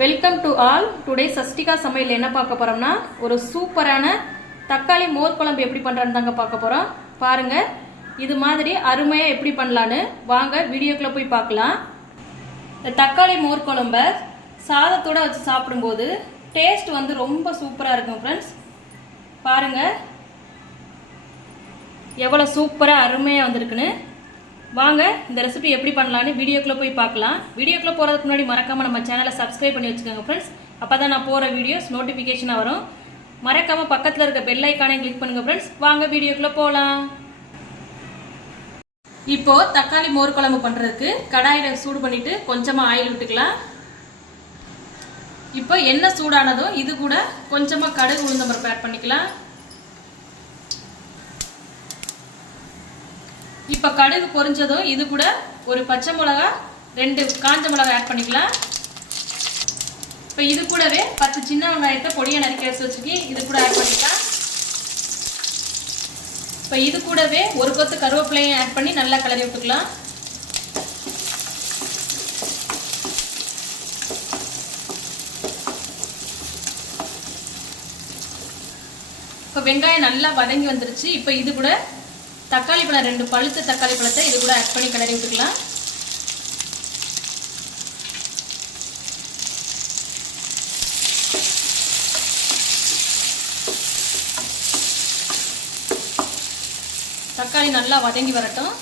Welcome to all. Today Shashtika சமையல் என்ன பார்க்க போறோம்னா ஒரு சூப்பரான தக்காளி மோர் குழம்பு எப்படி பண்றேன்னு தாங்க பார்க்க போறோம். பாருங்க, இது மாதிரி அருமையா எப்படி பண்ணலான்னு வாங்க வீடியோக்குள்ள போய் பார்க்கலாம். இந்த தக்காளி மோர் குழம்ப சாதத்தோட வச்சு சாப்பிடும்போது டேஸ்ட் வந்து ரொம்ப சூப்பரா இருக்கும் ஃப்ரெண்ட்ஸ். பாருங்க எவ்வளவு சூப்பரா அருமையா வந்திருக்குன்னு. வாங்க இந்த ரெசிபி எப்படி பண்ணலான்னு வீடியோக்குள்ளே போய் பார்க்கலாம். வீடியோக்குள்ளே போகிறதுக்கு முன்னாடி மறக்காமல் நம்ம சேனலை சப்ஸ்கிரைப் பண்ணி வச்சுக்கோங்க ஃப்ரெண்ட்ஸ். அப்போ தான் நான் போகிற வீடியோஸ் நோட்டிஃபிகேஷனாக வரும். மறக்காமல் பக்கத்தில் இருக்க பெல் ஐக்கானே கிளிக் பண்ணுங்கள் ஃப்ரெண்ட்ஸ். வாங்க வீடியோக்குள்ளே போகலாம். இப்போது தக்காளி மோர் குழம்பு பண்ணுறதுக்கு கடாயில் சூடு பண்ணிவிட்டு கொஞ்சமாக ஆயில் விட்டுக்கலாம். இப்போ எண்ணெய் சூடானதும் இது கூட கொஞ்சமாக கடுகு உளுந்தம்பருப்பு ஆட் பண்ணிக்கலாம். இப்போ கடுகு பொரிஞ்சதும் இது கூட ஒரு பச்சை மிளகா 2 காஞ்ச மிளகா ஆட் பண்ணிக்கலாம். இப்போ இது கூடவே 10 சின்ன வெங்காயத்தை பொடியை நறுக்கி வச்சுருக்கேன், இது கூட ஆட் பண்ணிக்கலாம். இப்போ இது கூடவே ஒரு கொத்து கருவேப்பிலையும் ஆட் பண்ணி நல்லா கிளறி விட்டுக்கலாம். இப்போ வெங்காயம் நல்லா வதங்கி வந்துருச்சு. இப்போ இது கூட தக்காளி பழம் 2 பழுத்த தக்காளி பழத்தை இது கூட ஆட் பண்ணி கிளறி விட்டுக்கலாம். தக்காளி நல்லா வதங்கி வரட்டும்.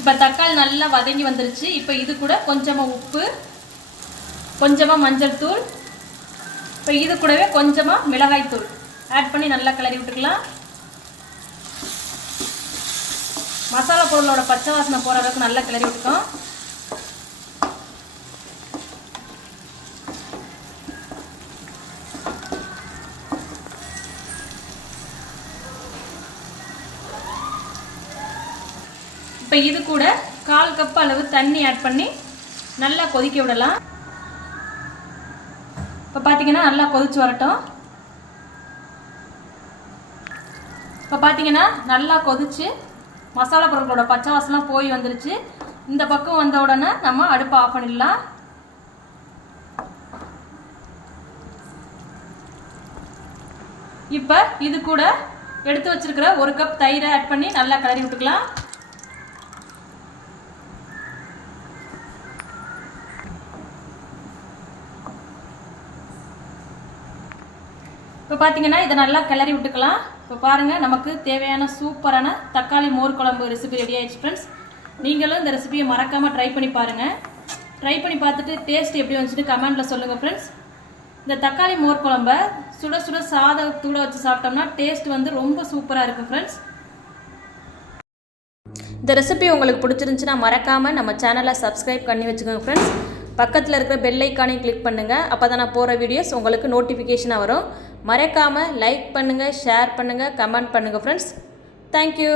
இப்போ தக்காளி நல்லா வதங்கி வந்துருச்சு. இப்போ இது கூட கொஞ்சமாக உப்பு, கொஞ்சமாக மஞ்சள் தூள், இப்போ இது கூடவே கொஞ்சமாக மிளகாய் தூள் ஆட் பண்ணி நல்லா கிளறி விட்டுக்கலாம். மசாலா பொருளோட பச்சை வாசனை போகிற அளவுக்கு நல்லா கிளறி விட்டுக்கோம். இப்போ இது கூட 1/4 கப் அளவு தண்ணி ஆட் பண்ணி நல்லா கொதிக்க விடலாம். இப்போ பார்த்தீங்கன்னா நல்லா கொதிச்சு வரட்டும். இப்போ பார்த்தீங்கன்னா நல்லா கொதிச்சு மசாலா பொருட்களோட பச்சை வாசலாம் போய் வந்துருச்சு. இந்த பக்கம் வந்த உடனே நம்ம அடுப்பை ஆஃப் பண்ணிடலாம். இப்போ இது கூட எடுத்து வச்சிருக்கிற 1 கப் தயிரை ஆட் பண்ணி நல்லா கிளறி விட்டுக்கலாம். இப்போ பார்த்தீங்கன்னா இதை நல்லா கிளறி விட்டுக்கலாம். இப்போ பாருங்கள், நமக்கு தேவையான சூப்பரான தக்காளி மோர் குழம்பு ரெசிபி ரெடி ஆயிடுச்சு ஃப்ரெண்ட்ஸ். நீங்களும் இந்த ரெசிபியை மறக்காமல் ட்ரை பண்ணி பாருங்கள். ட்ரை பண்ணி பார்த்துட்டு டேஸ்ட் எப்படி வந்துச்சுட்டு கமெண்ட்டில் சொல்லுங்கள் ஃப்ரெண்ட்ஸ். இந்த தக்காளி மோர் குழம்ப சுட சுட சாதத்தோட வச்சு சாப்பிட்டோம்னா டேஸ்ட் வந்து ரொம்ப சூப்பராக இருக்கும் ஃப்ரெண்ட்ஸ். இந்த ரெசிபி உங்களுக்கு பிடிச்சிருந்துச்சுன்னா மறக்காமல் நம்ம சேனலை சப்ஸ்கிரைப் பண்ணி வச்சுக்கோங்க ஃப்ரெண்ட்ஸ். பக்கத்தில் இருக்கிற பெல் ஐக்கானையும் கிளிக் பண்ணுங்கள். அப்போ தான் நான் போகிற வீடியோஸ் உங்களுக்கு நோட்டிஃபிகேஷனாக வரும். மறக்காமல் லைக் பண்ணுங்கள், ஷேர் பண்ணுங்கள், கமெண்ட் பண்ணுங்கள் ஃப்ரெண்ட்ஸ். தேங்க்யூ.